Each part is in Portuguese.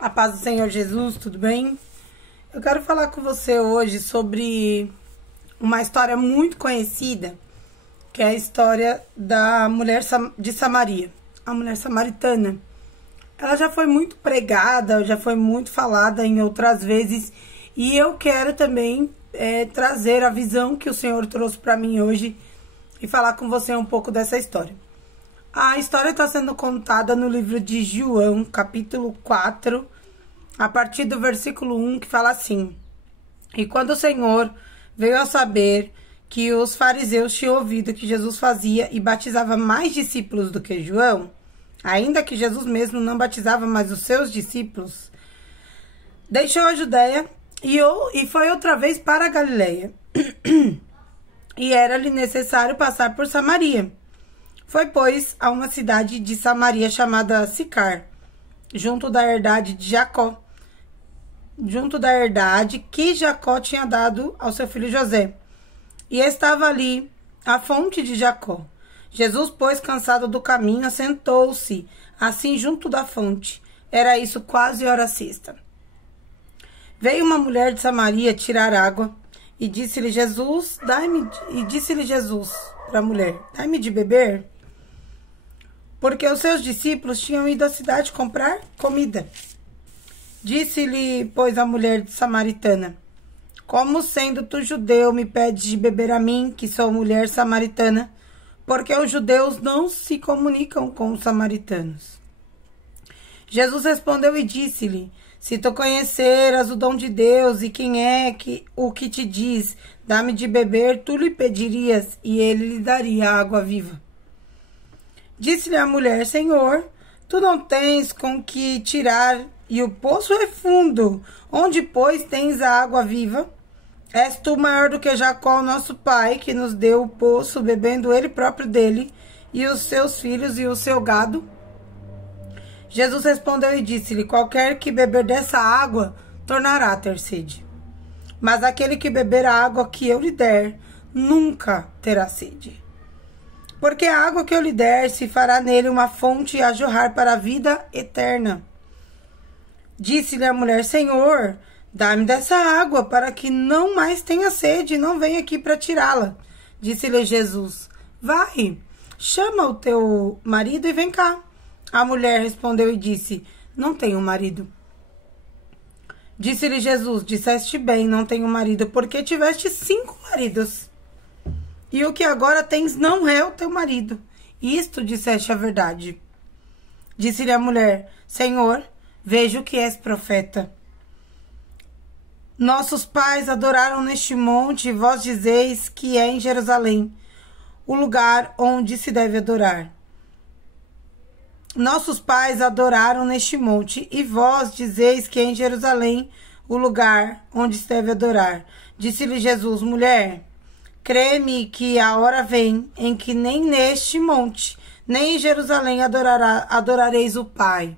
A paz do Senhor Jesus, tudo bem? Eu quero falar com você hoje sobre uma história muito conhecida, que é a história da mulher de Samaria, a mulher samaritana. Ela já foi muito pregada, já foi muito falada em outras vezes, e eu quero também trazer a visão que o Senhor trouxe para mim hoje e falar com você um pouco dessa história. A história está sendo contada no livro de João, capítulo 4, a partir do versículo 1, que fala assim: E quando o Senhor veio a saber que os fariseus tinham ouvido que Jesus fazia e batizava mais discípulos do que João, ainda que Jesus mesmo não batizava mais os seus discípulos, deixou a Judéia e foi outra vez para a Galileia. E era-lhe necessário passar por Samaria. Foi, pois, a uma cidade de Samaria chamada Sicar, junto da herdade de Jacó, junto da herdade que Jacó tinha dado ao seu filho José. E estava ali a fonte de Jacó. Jesus, pois, cansado do caminho, assentou-se, assim junto da fonte. Era isso quase hora sexta. Veio uma mulher de Samaria tirar água, e disse-lhe Jesus para a mulher: Dai-me de beber. Porque os seus discípulos tinham ido à cidade comprar comida. Disse-lhe, pois, a mulher samaritana: Como sendo tu judeu, me pedes de beber a mim, que sou mulher samaritana? Porque os judeus não se comunicam com os samaritanos. Jesus respondeu e disse-lhe: Se tu conheceras o dom de Deus e quem é o que te diz, dá-me de beber, tu lhe pedirias, e ele lhe daria água viva. Disse-lhe a mulher: Senhor, tu não tens com que tirar, e o poço é fundo. Onde, pois, tens a água viva? És tu maior do que Jacó, nosso pai, que nos deu o poço, bebendo ele próprio dele, e os seus filhos e o seu gado? Jesus respondeu e disse-lhe: Qualquer que beber dessa água tornará a ter sede. Mas aquele que beber a água que eu lhe der, nunca terá sede. Porque a água que eu lhe der se fará nele uma fonte a jorrar para a vida eterna. Disse-lhe a mulher: Senhor, dá-me dessa água, para que não mais tenha sede e não venha aqui para tirá-la. Disse-lhe Jesus: Vai, chama o teu marido e vem cá. A mulher respondeu e disse: Não tenho marido. Disse-lhe Jesus: Disseste bem, não tenho marido, porque tiveste 5 maridos. E o que agora tens não é o teu marido. Isto disseste a verdade. Disse-lhe a mulher: Senhor, vejo que és profeta. Nossos pais adoraram neste monte, e vós dizeis que é em Jerusalém o lugar onde se deve adorar. Nossos pais adoraram neste monte, e vós dizeis que é em Jerusalém o lugar onde se deve adorar. Disse-lhe Jesus: Mulher, crê-me que a hora vem em que nem neste monte, nem em Jerusalém adorareis o Pai.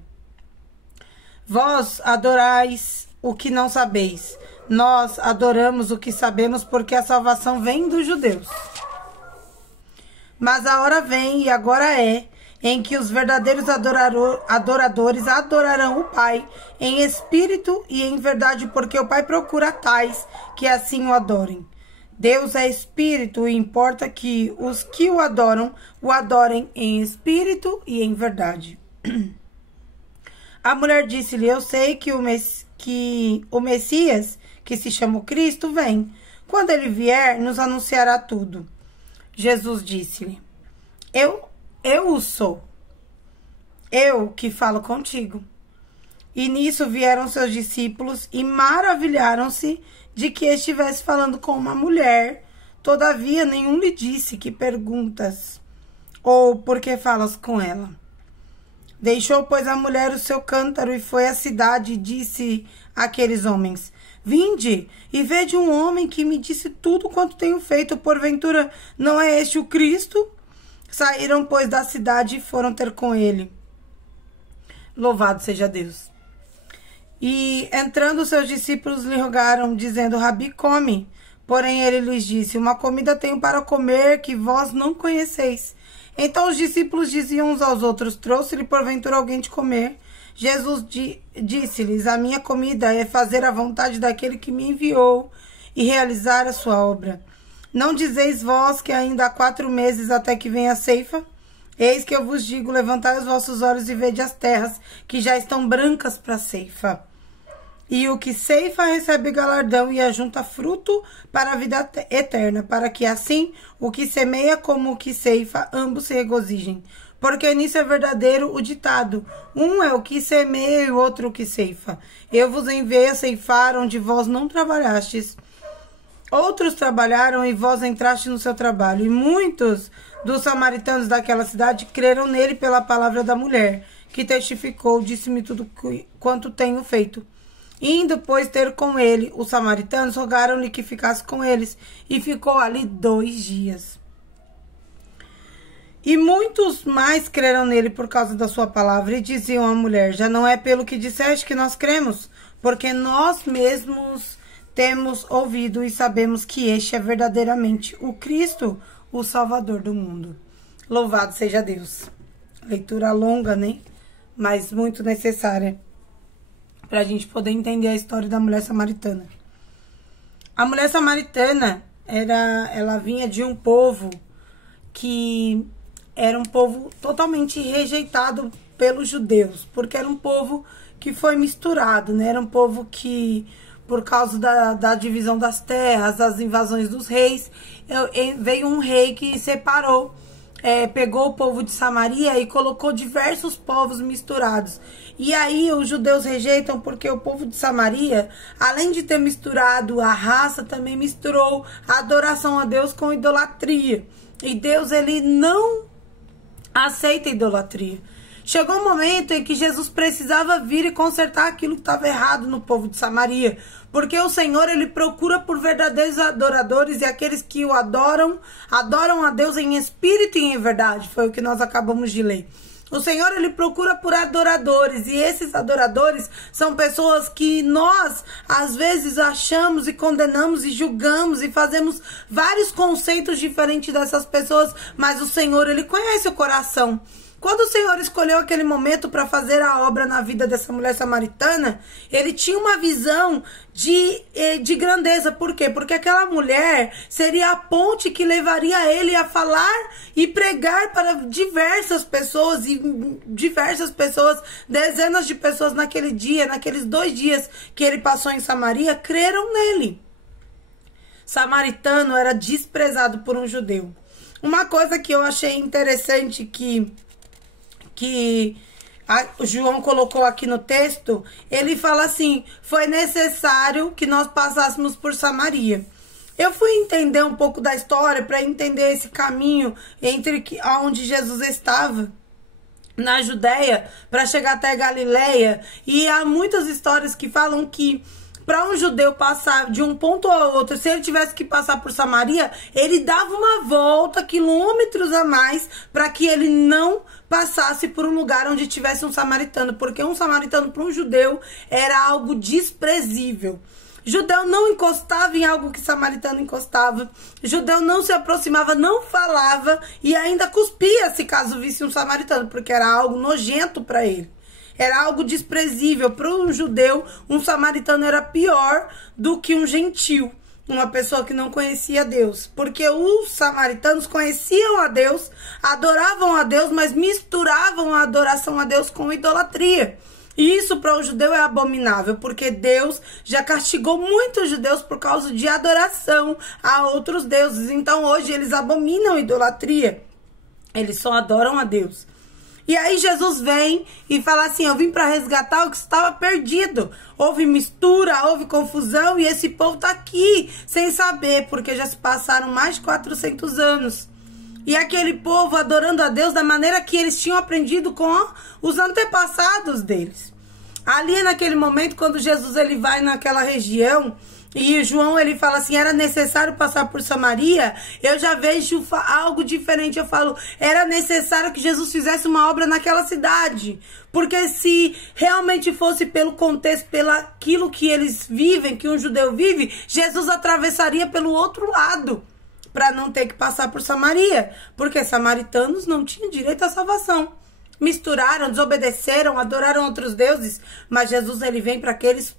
Vós adorais o que não sabeis. Nós adoramos o que sabemos, porque a salvação vem dos judeus. Mas a hora vem, e agora é, em que os verdadeiros adoradores adorarão o Pai em espírito e em verdade, porque o Pai procura tais que assim o adorem. Deus é espírito, e importa que os que o adorem em espírito e em verdade. A mulher disse-lhe: Eu sei que o Messias, que se chama o Cristo, vem. Quando ele vier, nos anunciará tudo. Jesus disse-lhe: Eu o sou, eu que falo contigo. E nisso vieram seus discípulos e maravilharam-se de que estivesse falando com uma mulher. Todavia nenhum lhe disse: Que perguntas? Ou por que falas com ela? Deixou, pois, a mulher o seu cântaro e foi à cidade, e disse àqueles homens: Vinde e vede um homem que me disse tudo quanto tenho feito. Porventura não é este o Cristo? Saíram, pois, da cidade e foram ter com ele. Louvado seja Deus. E entrando seus discípulos lhe rogaram, dizendo: Rabi, come. Porém ele lhes disse: Uma comida tenho para comer que vós não conheceis. Então os discípulos diziam uns aos outros: Trouxe-lhe porventura alguém de comer? Jesus disse-lhes: a minha comida é fazer a vontade daquele que me enviou e realizar a sua obra. Não dizeis vós que ainda há 4 meses até que venha a ceifa? Eis que eu vos digo: levantai os vossos olhos e vede as terras, que já estão brancas para a ceifa. E o que ceifa recebe galardão e ajunta fruto para a vida eterna, para que assim o que semeia como o que ceifa, ambos se regozijem. Porque nisso é verdadeiro o ditado: um é o que semeia e o outro o que ceifa. Eu vos enviei a ceifar onde vós não trabalhastes. Outros trabalharam e vós entrastes no seu trabalho. E muitos dos samaritanos daquela cidade creram nele pela palavra da mulher, que testificou: disse-me tudo quanto tenho feito. Indo, pois, ter com ele, os samaritanos rogaram-lhe que ficasse com eles, e ficou ali 2 dias. E muitos mais creram nele por causa da sua palavra, e diziam à mulher: já não é pelo que disseste que nós cremos, porque nós mesmos temos ouvido e sabemos que este é verdadeiramente o Cristo, o Salvador do mundo. Louvado seja Deus. Leitura longa, né? Mas muito necessária, para a gente poder entender a história da mulher samaritana. A mulher samaritana, ela vinha de um povo que era um povo totalmente rejeitado pelos judeus, porque era um povo que foi misturado, né? Era um povo que, por causa da divisão das terras, das invasões dos reis, veio um rei que separou, pegou o povo de Samaria e colocou diversos povos misturados. E aí os judeus rejeitam porque o povo de Samaria, além de ter misturado a raça, também misturou a adoração a Deus com idolatria. E Deus, ele não aceita idolatria. Chegou um momento em que Jesus precisava vir e consertar aquilo que estava errado no povo de Samaria, porque o Senhor, ele procura por verdadeiros adoradores, e aqueles que o adoram a Deus em espírito e em verdade. Foi o que nós acabamos de ler. O Senhor, ele procura por adoradores, e esses adoradores são pessoas que nós, às vezes, achamos e condenamos e julgamos e fazemos vários conceitos diferentes dessas pessoas, mas o Senhor, ele conhece o coração. Quando o Senhor escolheu aquele momento para fazer a obra na vida dessa mulher samaritana, ele tinha uma visão de grandeza. Por quê? Porque aquela mulher seria a ponte que levaria ele a falar e pregar para diversas pessoas, dezenas de pessoas naquele dia, naqueles 2 dias que ele passou em Samaria, creram nele. Samaritano era desprezado por um judeu. Uma coisa que eu achei interessante que o João colocou aqui no texto, ele fala assim: foi necessário que nós passássemos por Samaria. Eu fui entender um pouco da história para entender esse caminho entre onde Jesus estava, na Judéia, para chegar até Galileia. E há muitas histórias que falam que para um judeu passar de um ponto ao outro, se ele tivesse que passar por Samaria, ele dava uma volta, quilômetros a mais, para que ele não passasse por um lugar onde tivesse um samaritano, porque um samaritano para um judeu era algo desprezível. Judeu não encostava em algo que samaritano encostava. Judeu não se aproximava, não falava e ainda cuspia se caso visse um samaritano, porque era algo nojento para ele. Era algo desprezível. Para um judeu, um samaritano era pior do que um gentil, uma pessoa que não conhecia Deus. Porque os samaritanos conheciam a Deus, adoravam a Deus, mas misturavam a adoração a Deus com idolatria. E isso para o judeu é abominável, porque Deus já castigou muitos judeus por causa de adoração a outros deuses. Então hoje eles abominam a idolatria. Eles só adoram a Deus. E aí Jesus vem e fala assim: eu vim para resgatar o que estava perdido. Houve mistura, houve confusão e esse povo está aqui sem saber, porque já se passaram mais de 400 anos. E aquele povo adorando a Deus da maneira que eles tinham aprendido com os antepassados deles. Ali naquele momento, quando Jesus ele vai naquela região, e João ele fala assim: era necessário passar por Samaria, eu já vejo algo diferente. Eu falo, era necessário que Jesus fizesse uma obra naquela cidade, porque se realmente fosse pelo contexto, pelo aquilo que eles vivem, que um judeu vive, Jesus atravessaria pelo outro lado, para não ter que passar por Samaria, porque samaritanos não tinham direito à salvação. misturaram, desobedeceram, adoraram outros deuses. Mas Jesus, ele vem para aqueles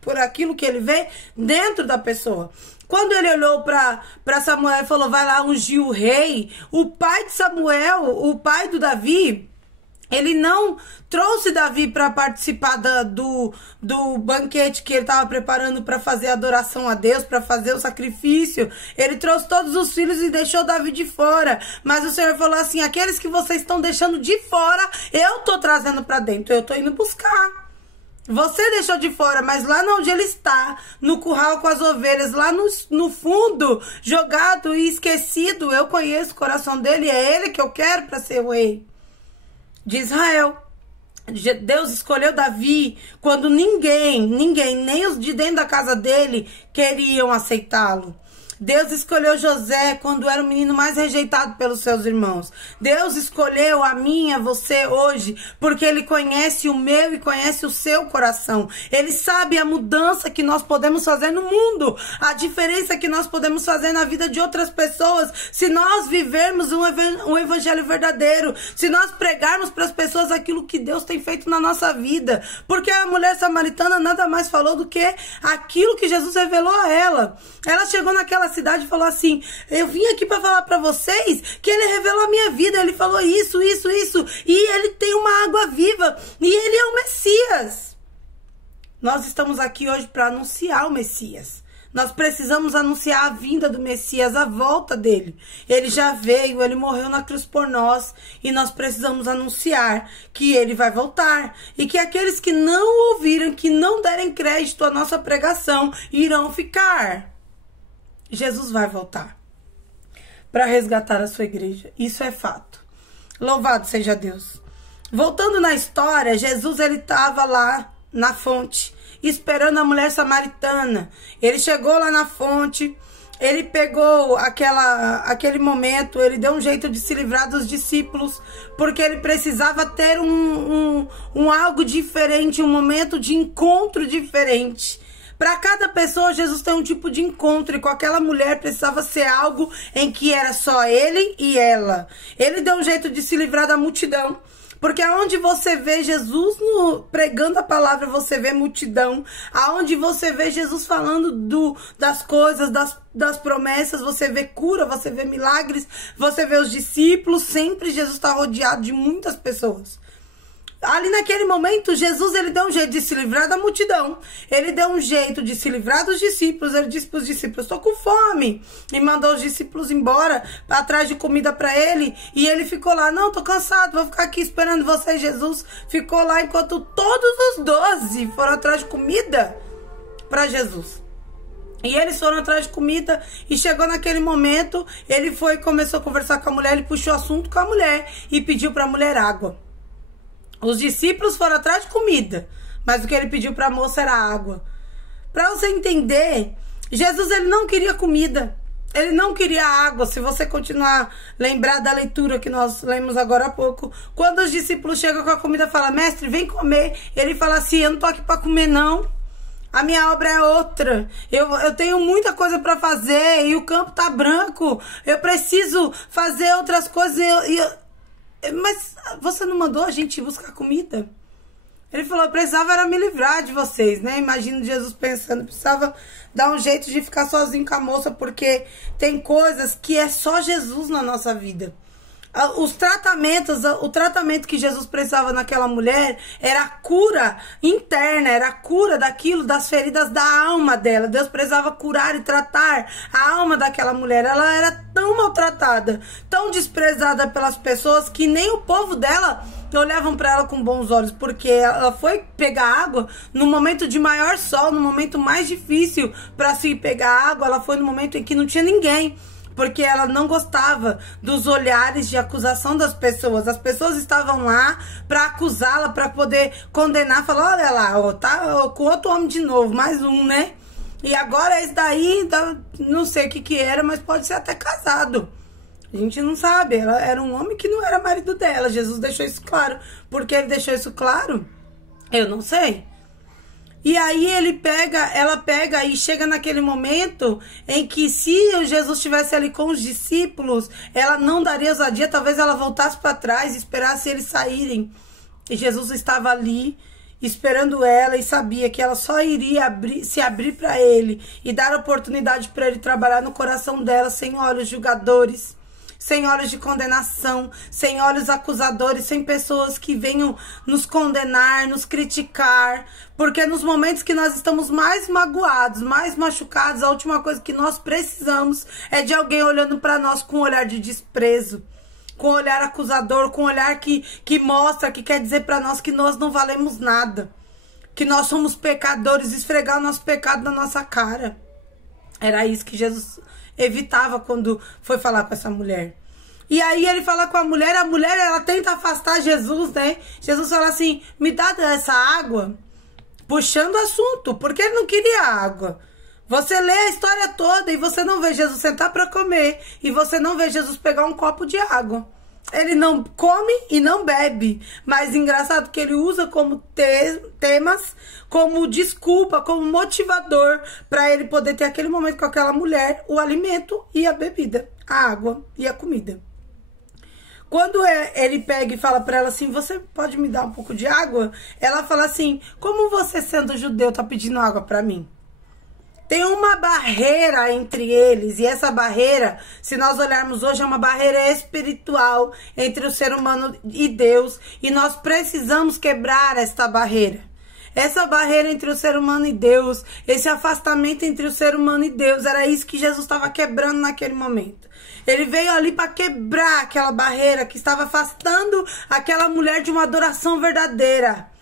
por aquilo que ele vê dentro da pessoa. Quando ele olhou para Samuel e falou, vai lá ungir o rei, o pai de Samuel, o pai do Davi, ele não trouxe Davi para participar do banquete que ele estava preparando para fazer a adoração a Deus, para fazer o sacrifício. Ele trouxe todos os filhos e deixou Davi de fora. Mas o Senhor falou assim, aqueles que vocês estão deixando de fora, eu estou trazendo para dentro, eu estou indo buscar. Você deixou de fora, mas lá onde ele está, no curral com as ovelhas, lá no fundo, jogado e esquecido, eu conheço o coração dele, é ele que eu quero para ser o rei de Israel. Deus escolheu Davi quando ninguém, nem os de dentro da casa dele queriam aceitá-lo. Deus escolheu José quando era o menino mais rejeitado pelos seus irmãos. Deus escolheu a mim e a você hoje porque Ele conhece o meu e conhece o seu coração. Ele sabe a mudança que nós podemos fazer no mundo, a diferença que nós podemos fazer na vida de outras pessoas se nós vivermos um evangelho verdadeiro, se nós pregarmos para as pessoas aquilo que Deus tem feito na nossa vida. Porque a mulher samaritana nada mais falou do que aquilo que Jesus revelou a ela. Ela chegou naquela cidade e falou assim, eu vim aqui para falar para vocês que ele revelou a minha vida, ele falou isso, e ele tem uma água viva, e ele é o Messias. Nós estamos aqui hoje para anunciar o Messias. Nós precisamos anunciar a vinda do Messias, a volta dele. Ele já veio, ele morreu na cruz por nós, e nós precisamos anunciar que ele vai voltar, e que aqueles que não ouviram, que não derem crédito à nossa pregação, irão ficar. Jesus vai voltar para resgatar a sua igreja. Isso é fato. Louvado seja Deus. Voltando na história, Jesus ele estava lá na fonte, esperando a mulher samaritana. Ele chegou lá na fonte, ele pegou aquele momento, ele deu um jeito de se livrar dos discípulos, porque ele precisava ter um algo diferente, um momento de encontro diferente. Para cada pessoa, Jesus tem um tipo de encontro, e com aquela mulher precisava ser algo em que era só ele e ela. Ele deu um jeito de se livrar da multidão, porque aonde você vê Jesus pregando a palavra, você vê multidão. Aonde você vê Jesus falando das coisas, das promessas, você vê cura, você vê milagres, você vê os discípulos. Sempre Jesus está rodeado de muitas pessoas. Ali naquele momento, Jesus ele deu um jeito de se livrar da multidão. Ele deu um jeito de se livrar dos discípulos. Ele disse para os discípulos, estou com fome. E mandou os discípulos embora, atrás de comida para ele. E ele ficou lá, não, estou cansado, vou ficar aqui esperando vocês. Jesus ficou lá enquanto todos os 12 foram atrás de comida para Jesus. E eles foram atrás de comida, e chegou naquele momento, ele foi e começou a conversar com a mulher. Ele puxou assunto com a mulher e pediu para a mulher água. Os discípulos foram atrás de comida, mas o que ele pediu para a moça era água. Para você entender, Jesus ele não queria comida, ele não queria água. Se você continuar lembrar da leitura que nós lemos agora há pouco, quando os discípulos chegam com a comida e falam, mestre, vem comer, ele fala assim, eu não tô aqui para comer não, a minha obra é outra, eu tenho muita coisa para fazer, e o campo tá branco, eu preciso fazer outras coisas, mas você não mandou a gente ir buscar comida? Ele falou, eu precisava era me livrar de vocês, né? Imagina Jesus pensando, precisava dar um jeito de ficar sozinho com a moça, porque tem coisas que é só Jesus na nossa vida. Os tratamentos, o tratamento que Jesus precisava naquela mulher era a cura interna, era a cura daquilo, das feridas da alma dela. Deus precisava curar e tratar a alma daquela mulher. Ela era tão maltratada, tão desprezada pelas pessoas, que nem o povo dela olhavam para ela com bons olhos, porque ela foi pegar água no momento de maior sol, no momento mais difícil para se pegar água. Ela foi no momento em que não tinha ninguém, porque ela não gostava dos olhares de acusação das pessoas. As pessoas estavam lá para acusá-la, para poder condenar, falar, olha lá, ó, tá com outro homem de novo, mais um, né? E agora esse daí, não sei o que era, mas pode ser até casado. A gente não sabe, ela era um homem que não era marido dela. Jesus deixou isso claro. Por que ele deixou isso claro? Eu não sei. E aí ela pega e chega naquele momento em que se Jesus estivesse ali com os discípulos, ela não daria ousadia, talvez ela voltasse para trás e esperasse eles saírem. E Jesus estava ali esperando ela e sabia que ela só iria se abrir para ele e dar oportunidade para ele trabalhar no coração dela sem olhos julgadores, sem olhos de condenação, sem olhos acusadores, sem pessoas que venham nos condenar, nos criticar, porque nos momentos que nós estamos mais magoados, mais machucados, a última coisa que nós precisamos é de alguém olhando para nós com um olhar de desprezo, com um olhar acusador, com um olhar que mostra, que quer dizer para nós que nós não valemos nada, que nós somos pecadores, esfregar o nosso pecado na nossa cara. Era isso que Jesus evitava quando foi falar com essa mulher. E aí ele fala com a mulher ela tenta afastar Jesus, né? Jesus fala assim, me dá essa água, puxando o assunto, porque ele não queria água. Você lê a história toda e você não vê Jesus sentar para comer, e você não vê Jesus pegar um copo de água. Ele não come e não bebe, mas engraçado que ele usa como temas, como desculpa, como motivador para ele poder ter aquele momento com aquela mulher, o alimento e a bebida, a água e a comida. Quando ele pega e fala para ela assim, você pode me dar um pouco de água? Ela fala assim, como você sendo judeu tá pedindo água para mim? Tem uma barreira entre eles, e essa barreira, se nós olharmos hoje, é uma barreira espiritual entre o ser humano e Deus, e nós precisamos quebrar esta barreira. Essa barreira entre o ser humano e Deus, esse afastamento entre o ser humano e Deus, era isso que Jesus estava quebrando naquele momento. Ele veio ali para quebrar aquela barreira que estava afastando aquela mulher de uma adoração verdadeira.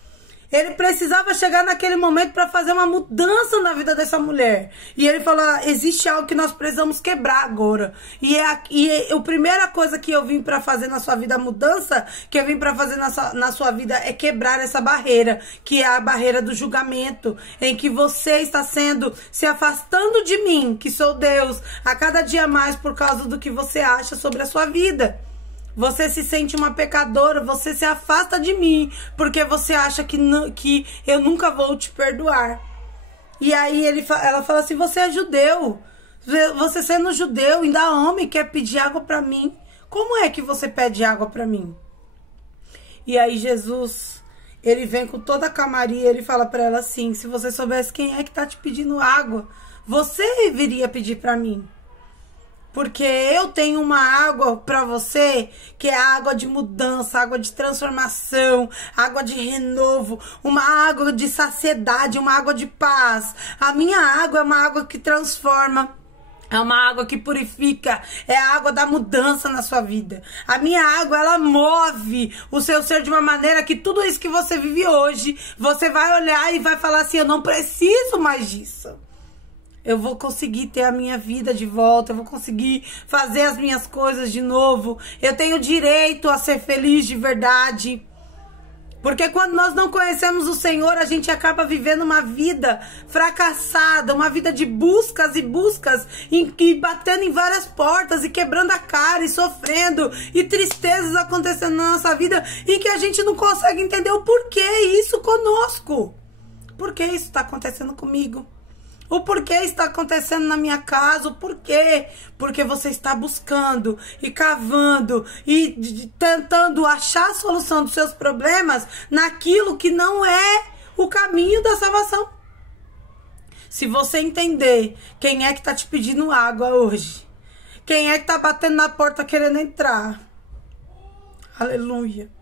Ele precisava chegar naquele momento para fazer uma mudança na vida dessa mulher. E ele falou, existe algo que nós precisamos quebrar agora. E a primeira coisa que eu vim para fazer na sua vida, a mudança que eu vim para fazer na sua vida é quebrar essa barreira, que é a barreira do julgamento, em que você está se afastando de mim, que sou Deus, a cada dia mais por causa do que você acha sobre a sua vida. Você se sente uma pecadora, você se afasta de mim, porque você acha que eu nunca vou te perdoar. E aí ela fala assim, você é judeu, você sendo judeu, ainda homem quer pedir água para mim. Como é que você pede água para mim? E aí Jesus, ele vem com toda a calmaria, ele fala para ela assim, se você soubesse quem é que tá te pedindo água, você viria pedir para mim. Porque eu tenho uma água para você, que é água de mudança, água de transformação, água de renovo, uma água de saciedade, uma água de paz. A minha água é uma água que transforma, é uma água que purifica, é a água da mudança na sua vida. A minha água, ela move o seu ser de uma maneira que tudo isso que você vive hoje, você vai olhar e vai falar assim, eu não preciso mais disso. Eu vou conseguir ter a minha vida de volta, eu vou conseguir fazer as minhas coisas de novo. Eu tenho direito a ser feliz de verdade. Porque quando nós não conhecemos o Senhor, a gente acaba vivendo uma vida fracassada, uma vida de buscas e buscas, e batendo em várias portas, e quebrando a cara, e sofrendo, e tristezas acontecendo na nossa vida, e que a gente não consegue entender o porquê isso conosco. Por que isso está acontecendo comigo? O porquê está acontecendo na minha casa, o porquê? Porque você está buscando e cavando e tentando achar a solução dos seus problemas naquilo que não é o caminho da salvação. Se você entender quem é que está te pedindo água hoje, quem é que está batendo na porta querendo entrar, aleluia.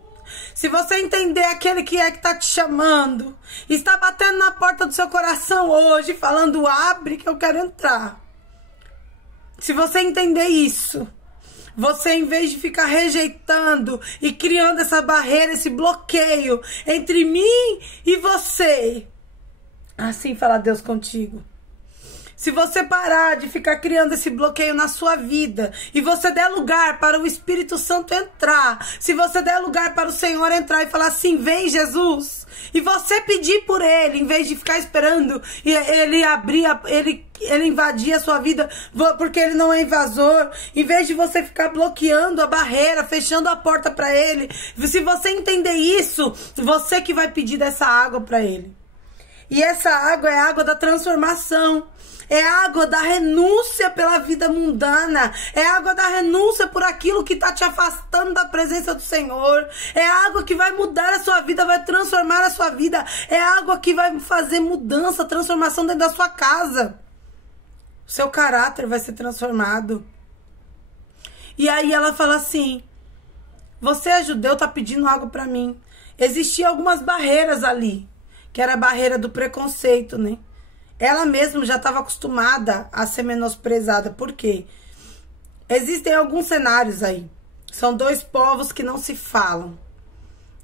Se você entender aquele que é que está te chamando, está batendo na porta do seu coração hoje, falando, abre que eu quero entrar. Se você entender isso, você, em vez de ficar rejeitando e criando essa barreira, esse bloqueio entre mim e você, assim fala Deus contigo. Se você parar de ficar criando esse bloqueio na sua vida e você der lugar para o Espírito Santo entrar, se você der lugar para o Senhor entrar e falar assim, vem Jesus, e você pedir por Ele, em vez de ficar esperando e Ele abrir, ele invadir a sua vida, porque Ele não é invasor, em vez de você ficar bloqueando a barreira, fechando a porta para Ele, se você entender isso, você que vai pedir dessa água para Ele. E essa água é a água da transformação. É a água da renúncia pela vida mundana. É a água da renúncia por aquilo que está te afastando da presença do Senhor. É a água que vai mudar a sua vida, vai transformar a sua vida. É a água que vai fazer mudança, transformação dentro da sua casa. O seu caráter vai ser transformado. E aí ela fala assim: você é judeu, tá pedindo água para mim. Existiam algumas barreiras ali, que era a barreira do preconceito, né? Ela mesma já estava acostumada a ser menosprezada. Por quê? Existem alguns cenários aí. São dois povos que não se falam.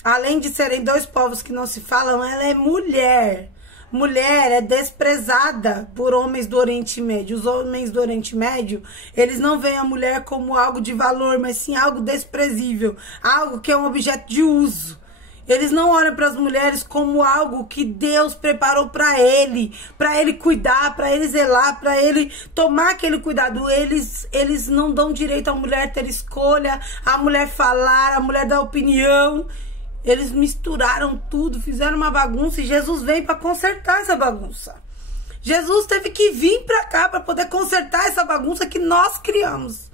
Além de serem dois povos que não se falam, ela é mulher. Mulher é desprezada por homens do Oriente Médio. Os homens do Oriente Médio, eles não veem a mulher como algo de valor, mas sim algo desprezível. Algo que é um objeto de uso. Eles não olham para as mulheres como algo que Deus preparou para ele cuidar, para ele zelar, para ele tomar aquele cuidado. Eles não dão direito à mulher ter escolha, à mulher falar, à mulher dar opinião. Eles misturaram tudo, fizeram uma bagunça e Jesus veio para consertar essa bagunça. Jesus teve que vir para cá para poder consertar essa bagunça que nós criamos.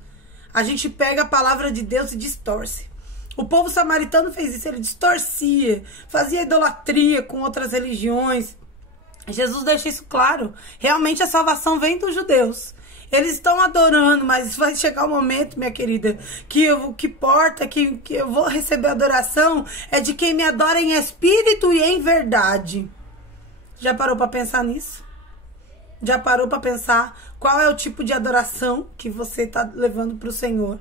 A gente pega a palavra de Deus e distorce. O povo samaritano fez isso, ele distorcia, fazia idolatria com outras religiões. Jesus deixa isso claro. Realmente a salvação vem dos judeus. Eles estão adorando, mas vai chegar o momento, minha querida, que eu vou receber adoração é de quem me adora em espírito e em verdade. Já parou para pensar nisso? Já parou para pensar qual é o tipo de adoração que você está levando para o Senhor?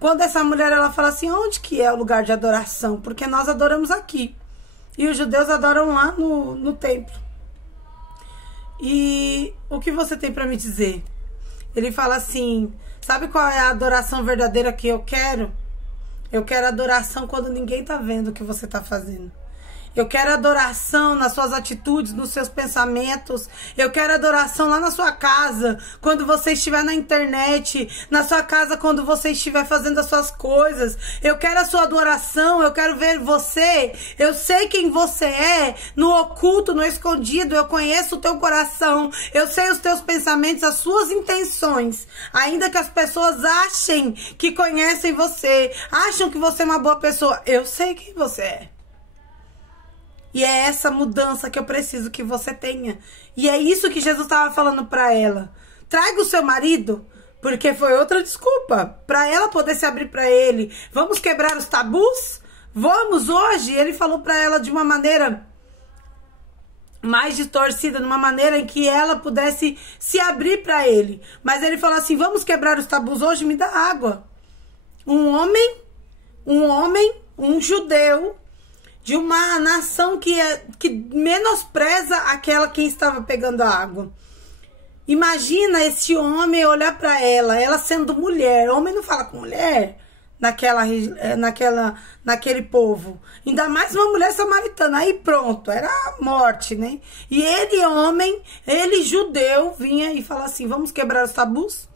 Quando essa mulher, ela fala assim, onde que é o lugar de adoração? Porque nós adoramos aqui. E os judeus adoram lá no templo. E o que você tem para me dizer? Ele fala assim, sabe qual é a adoração verdadeira que eu quero? Eu quero adoração quando ninguém tá vendo o que você tá fazendo. Eu quero adoração nas suas atitudes, nos seus pensamentos. Eu quero adoração lá na sua casa, quando você estiver na internet, na sua casa, quando você estiver fazendo as suas coisas. Eu quero a sua adoração, eu quero ver você. Eu sei quem você é, no oculto, no escondido. Eu conheço o teu coração, eu sei os teus pensamentos, as suas intenções. Ainda que as pessoas achem que conhecem você, acham que você é uma boa pessoa, eu sei quem você é. E é essa mudança que eu preciso que você tenha. E é isso que Jesus estava falando para ela. Traga o seu marido, porque foi outra desculpa. Para ela poder se abrir para ele. Vamos quebrar os tabus? Vamos hoje. Ele falou para ela de uma maneira mais distorcida, de uma maneira em que ela pudesse se abrir para ele. Mas ele falou assim, vamos quebrar os tabus hoje, me dá água. Um judeu, de uma nação que menospreza aquela quem estava pegando a água. Imagina esse homem olhar para ela sendo mulher. Homem não fala com mulher naquele povo. Ainda mais uma mulher samaritana. Aí pronto, era a morte, né? E ele, homem, ele judeu, vinha e fala assim, vamos quebrar os tabus?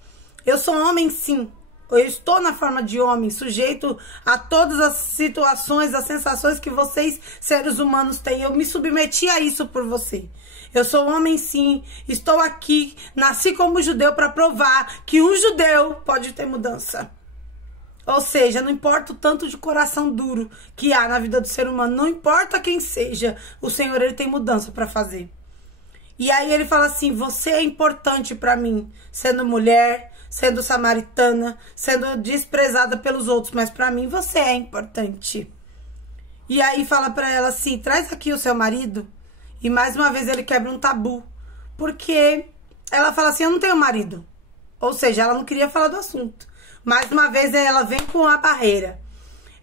Eu sou homem, sim. Eu estou na forma de homem, sujeito a todas as situações, as sensações que vocês, seres humanos, têm. Eu me submeti a isso por você. Eu sou homem, sim. Estou aqui, nasci como judeu para provar que um judeu pode ter mudança. Ou seja, não importa o tanto de coração duro que há na vida do ser humano, não importa quem seja, o Senhor, ele tem mudança para fazer. E aí ele fala assim, você é importante para mim, sendo mulher, sendo samaritana, sendo desprezada pelos outros, mas para mim você é importante. E aí fala para ela assim, traz aqui o seu marido. E mais uma vez ele quebra um tabu, porque ela fala assim, eu não tenho marido. Ou seja, ela não queria falar do assunto. Mais uma vez ela vem com a barreira.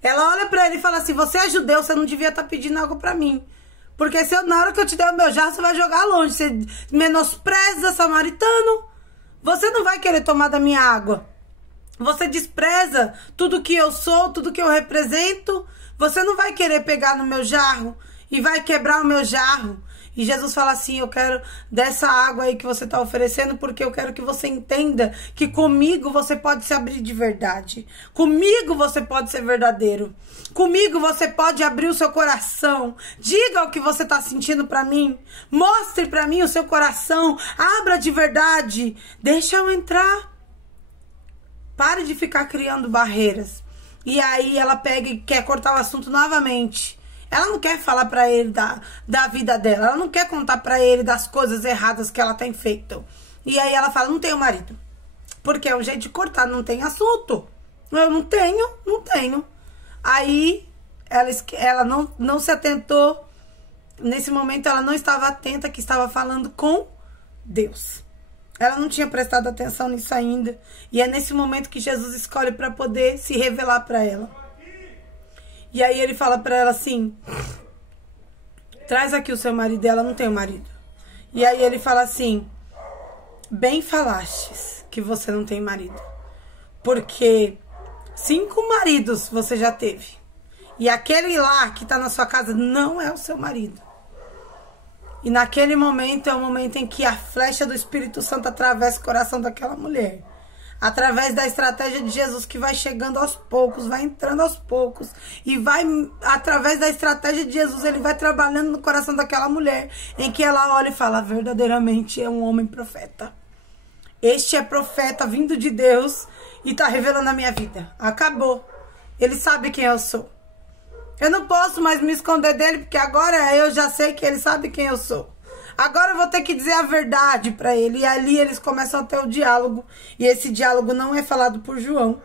Ela olha para ele e fala assim, você é judeu, você não devia estar pedindo algo para mim. Porque na hora que eu te der o meu jarro, você vai jogar longe. Você menospreza samaritano. Você não vai querer tomar da minha água. Você despreza tudo que eu sou, tudo que eu represento. Você não vai querer pegar no meu jarro e vai quebrar o meu jarro E Jesus fala assim, eu quero dessa água aí que você está oferecendo, porque eu quero que você entenda que comigo você pode se abrir de verdade. Comigo você pode ser verdadeiro. Comigo você pode abrir o seu coração. Diga o que você está sentindo para mim. Mostre para mim o seu coração. Abra de verdade. Deixa eu entrar. Pare de ficar criando barreiras. E aí ela pega e quer cortar o assunto novamente. Ela não quer falar pra ele da vida dela. Ela não quer contar pra ele das coisas erradas que ela tem feito. E aí ela fala, não tenho marido. Porque é um jeito de cortar, não tem assunto. Eu não tenho. Aí ela não se atentou. Nesse momento ela não estava atenta que estava falando com Deus. Ela não tinha prestado atenção nisso ainda. E é nesse momento que Jesus escolhe para poder se revelar para ela. E aí ele fala para ela assim, traz aqui o seu marido. Ela não tem o marido. E aí ele fala assim, bem falastes que você não tem marido. Porque 5 maridos você já teve. E aquele lá que tá na sua casa não é o seu marido. E naquele momento é o momento em que a flecha do Espírito Santo atravessa o coração daquela mulher. Através da estratégia de Jesus que vai chegando aos poucos, vai entrando aos poucos. E vai, através da estratégia de Jesus, ele vai trabalhando no coração daquela mulher. Em que ela olha e fala, verdadeiramente é um homem profeta. Este é profeta vindo de Deus e tá revelando a minha vida. Acabou. Ele sabe quem eu sou. Eu não posso mais me esconder dele, porque agora eu já sei que ele sabe quem eu sou. Agora eu vou ter que dizer a verdade para ele. E ali eles começam a ter o diálogo. E esse diálogo não é falado por João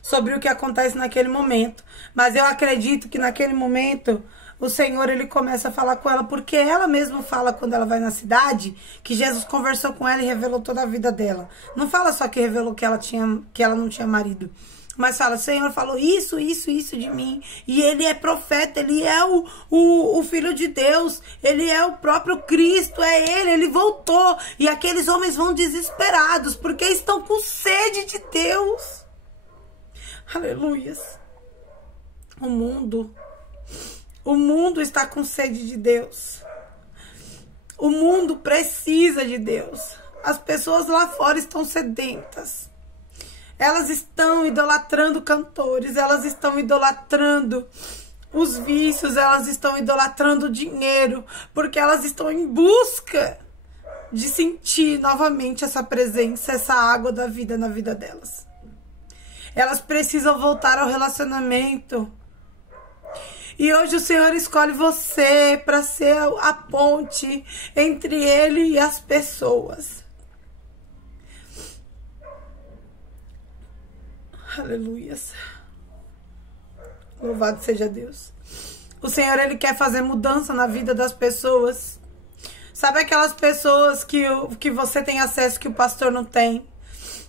sobre o que acontece naquele momento. Mas eu acredito que naquele momento o Senhor ele começa a falar com ela, porque ela mesma fala quando ela vai na cidade que Jesus conversou com ela e revelou toda a vida dela. Não fala só que revelou que ela não tinha marido. Mas fala, o Senhor falou isso de mim. E ele é profeta, ele é o Filho de Deus. Ele é o próprio Cristo, é ele voltou. E aqueles homens vão desesperados, porque estão com sede de Deus. Aleluias. O mundo está com sede de Deus. O mundo precisa de Deus. As pessoas lá fora estão sedentas. Elas estão idolatrando cantores, elas estão idolatrando os vícios, elas estão idolatrando o dinheiro, porque elas estão em busca de sentir novamente essa presença, essa água da vida na vida delas. Elas precisam voltar ao relacionamento. E hoje o Senhor escolhe você para ser a ponte entre Ele e as pessoas. Aleluias. Louvado seja Deus. O Senhor, Ele quer fazer mudança na vida das pessoas. Sabe aquelas pessoas que você tem acesso que o pastor não tem?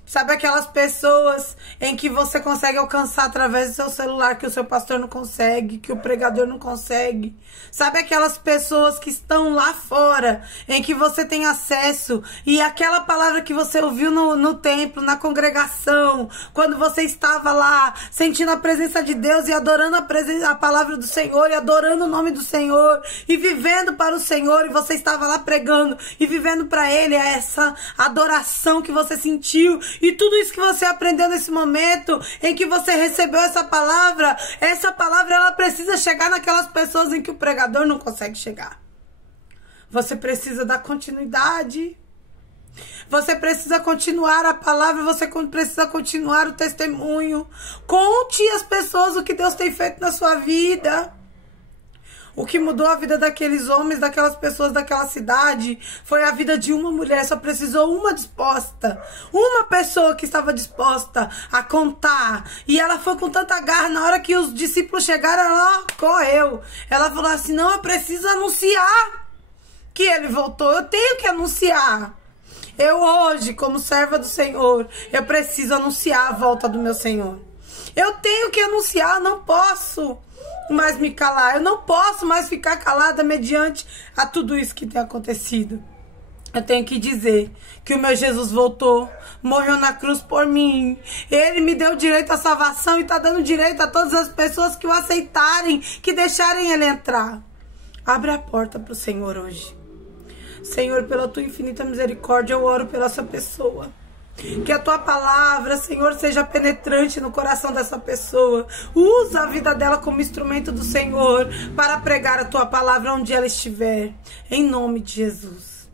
Sabe aquelas pessoas em que você consegue alcançar através do seu celular que o seu pastor não consegue, que o pregador não consegue? Sabe aquelas pessoas que estão lá fora, em que você tem acesso e aquela palavra que você ouviu no templo, na congregação, quando você estava lá sentindo a presença de Deus e adorando a palavra do Senhor e adorando o nome do Senhor e vivendo para o Senhor, e você estava lá pregando e vivendo para Ele, essa adoração que você sentiu. E tudo isso que você aprendeu nesse momento em que você recebeu essa palavra ela precisa chegar naquelas pessoas em que o pregador não consegue chegar. Você precisa dar continuidade. Você precisa continuar a palavra, você precisa continuar o testemunho. Conte às pessoas o que Deus tem feito na sua vida. O que mudou a vida daqueles homens, daquelas pessoas daquela cidade, foi a vida de uma mulher. Só precisou uma disposta. Uma pessoa que estava disposta a contar. E ela foi com tanta garra. Na hora que os discípulos chegaram, ela correu. Ela falou assim, não, eu preciso anunciar que ele voltou. Eu tenho que anunciar. Eu hoje, como serva do Senhor, eu preciso anunciar a volta do meu Senhor. Eu tenho que anunciar, não posso mais me calar. Eu não posso mais ficar calada mediante a tudo isso que tem acontecido. Eu tenho que dizer que o meu Jesus voltou, morreu na cruz por mim. Ele me deu direito à salvação e está dando direito a todas as pessoas que o aceitarem, que deixarem ele entrar. Abre a porta para o Senhor hoje. Senhor, pela tua infinita misericórdia, eu oro pela essa pessoa. Que a tua palavra, Senhor, seja penetrante no coração dessa pessoa. Usa a vida dela como instrumento do Senhor para pregar a tua palavra onde ela estiver. Em nome de Jesus.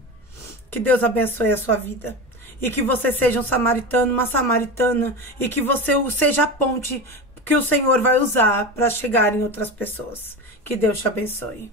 Que Deus abençoe a sua vida. E que você seja um samaritano, uma samaritana. E que você seja a ponte que o Senhor vai usar para chegar em outras pessoas. Que Deus te abençoe.